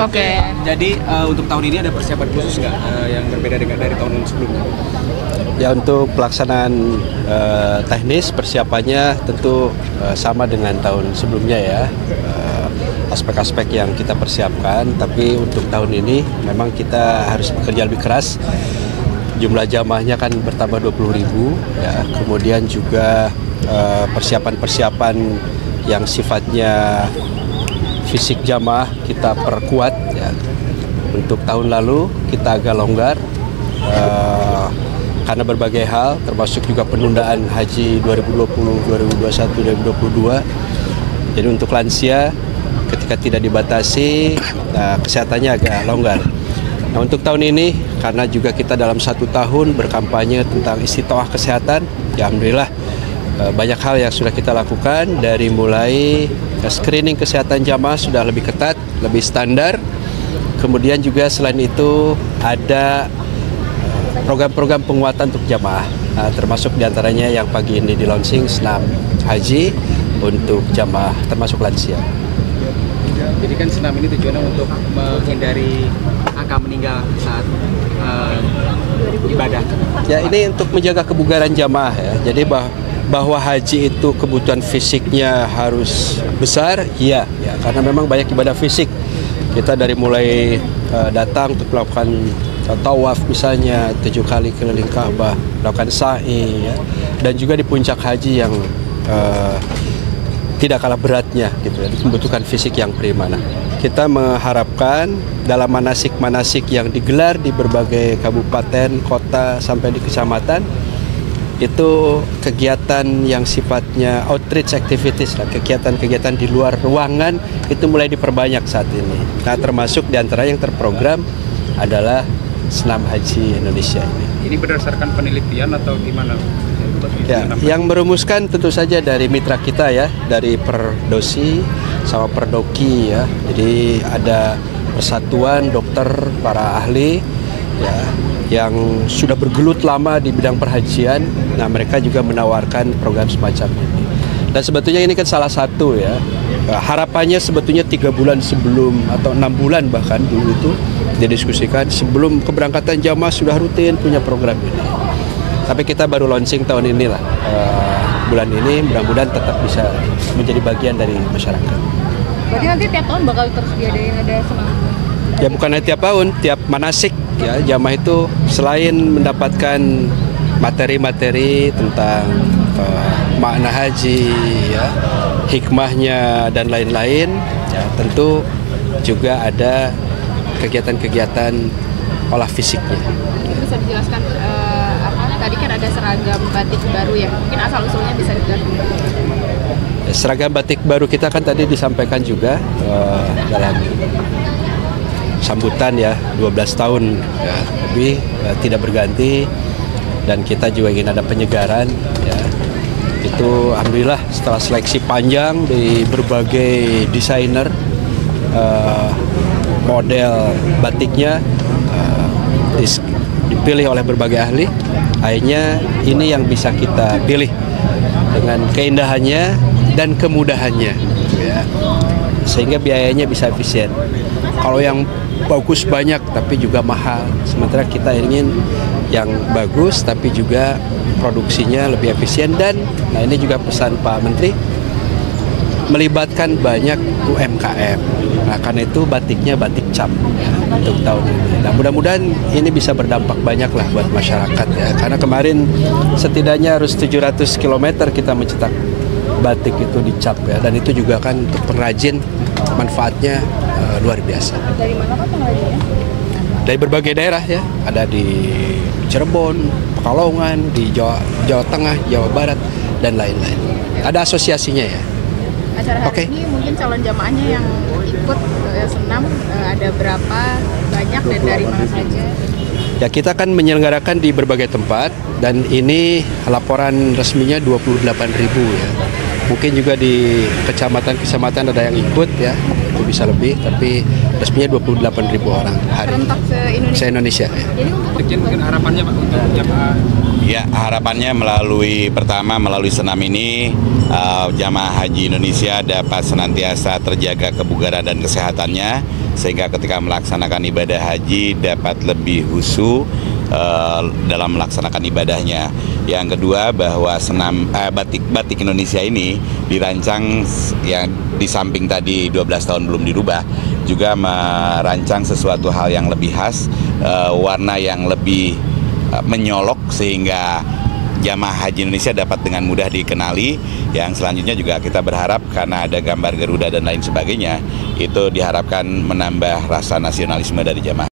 Oke. Jadi untuk tahun ini ada persiapan khusus nggak yang berbeda dengan dari tahun sebelumnya? Ya, untuk pelaksanaan teknis persiapannya tentu sama dengan tahun sebelumnya ya. Aspek-aspek yang kita persiapkan, tapi untuk tahun ini memang kita harus bekerja lebih keras. Jumlah jamaahnya kan bertambah 20.000 ya. Kemudian juga persiapan-persiapan yang sifatnya fisik jamaah kita perkuat ya. Untuk tahun lalu kita agak longgar karena berbagai hal, termasuk juga penundaan haji 2020, 2021, 2022. Jadi untuk lansia ketika tidak dibatasi, kesehatannya agak longgar. Nah, untuk tahun ini karena juga kita dalam 1 tahun berkampanye tentang istitoah kesehatan, ya alhamdulillah banyak hal yang sudah kita lakukan, dari mulai screening kesehatan jamaah sudah lebih ketat, lebih standar. Kemudian juga selain itu ada program-program penguatan untuk jamaah, termasuk diantaranya yang pagi ini di launching senam haji untuk jamaah termasuk lansia. Jadi kan senam ini tujuannya untuk menghindari angka meninggal saat ibadah. Ya, ini untuk menjaga kebugaran jamaah ya. Jadi bahwa haji itu kebutuhan fisiknya harus besar, iya ya, karena memang banyak ibadah fisik. Kita dari mulai datang untuk melakukan tawaf misalnya 7 kali keliling Ka'bah, melakukan sa'i ya, dan juga di puncak haji yang tidak kalah beratnya gitu ya, membutuhkan fisik yang prima. Nah, kita mengharapkan dalam manasik-manasik yang digelar di berbagai kabupaten, kota sampai di kecamatan, itu kegiatan yang sifatnya outreach activities, kegiatan-kegiatan di luar ruangan itu mulai diperbanyak saat ini. Nah, termasuk diantara yang terprogram adalah senam haji Indonesia ini. Ini berdasarkan penelitian atau gimana? Ya, yang merumuskan tentu saja dari mitra kita ya, dari Perdosi sama Perdoki ya. Jadi ada persatuan dokter para ahli ya yang sudah bergelut lama di bidang perhajian. Nah, mereka juga menawarkan program semacam ini. Dan sebetulnya ini kan salah satu ya. Harapannya sebetulnya 3 bulan sebelum atau 6 bulan bahkan dulu itu didiskusikan sebelum keberangkatan jamaah sudah rutin punya program ini. Tapi kita baru launching tahun ini lah, bulan ini mudah-mudahan tetap bisa menjadi bagian dari masyarakat. Berarti nanti tiap tahun bakal terus diadain ada senam? Ya bukan hanya tiap tahun, tiap manasik ya, jamaah itu selain mendapatkan materi-materi tentang makna haji ya, hikmahnya dan lain-lain ya, tentu juga ada kegiatan-kegiatan olah fisiknya. Bisa dijelaskan tadi kan ada seragam batik baru ya, mungkin asal-usulnya bisa dijelaskan. Seragam batik baru kita kan tadi disampaikan juga dalam sambutan ya, 12 tahun ya, lebih tidak berganti, dan kita juga ingin ada penyegaran ya. Itu alhamdulillah setelah seleksi panjang di berbagai desainer, model batiknya dipilih oleh berbagai ahli, akhirnya ini yang bisa kita pilih dengan keindahannya dan kemudahannya ya, sehingga biayanya bisa efisien. Kalau yang bagus banyak tapi juga mahal, sementara kita ingin yang bagus tapi juga produksinya lebih efisien. Dan nah, ini juga pesan Pak Menteri, melibatkan banyak UMKM. Nah, karena itu batiknya batik cap ya, untuk tahun ini. Nah, mudah-mudahan ini bisa berdampak banyak lah buat masyarakat ya. Karena kemarin setidaknya harus 700 km kita mencetak batik itu dicap ya. Dan itu juga kan untuk pengrajin manfaatnya luar biasa. Dari mana Pak pengrajinnya? Dari berbagai daerah ya. Ada di Cirebon, Pekalongan, di Jawa Tengah, Jawa Barat, dan lain-lain. Ada asosiasinya ya. Acara hari ini mungkin calon jamaahnya yang ikut senam ada berapa banyak dan dari mana saja? Ya, kita akan menyelenggarakan di berbagai tempat, dan ini laporan resminya 28.000 ya. Mungkin juga di kecamatan-kecamatan ada yang ikut ya. itu bisa lebih, tapi resminya 28.000 orang hari. Serentak se-Indonesia. Se-Indonesia. Ya. Jadi untuk Mungkin harapannya Pak untuk jamaah. Ya, harapannya melalui senam ini jamaah haji Indonesia dapat senantiasa terjaga kebugaran dan kesehatannya, sehingga ketika melaksanakan ibadah haji dapat lebih khusyuk dalam melaksanakan ibadahnya. Yang kedua, bahwa batik Indonesia ini dirancang yang di samping tadi 12 tahun belum dirubah, juga merancang sesuatu hal yang lebih khas, warna yang lebih menyolok, sehingga jamaah haji Indonesia dapat dengan mudah dikenali. Yang selanjutnya juga kita berharap karena ada gambar Garuda dan lain sebagainya, itu diharapkan menambah rasa nasionalisme dari jamaah.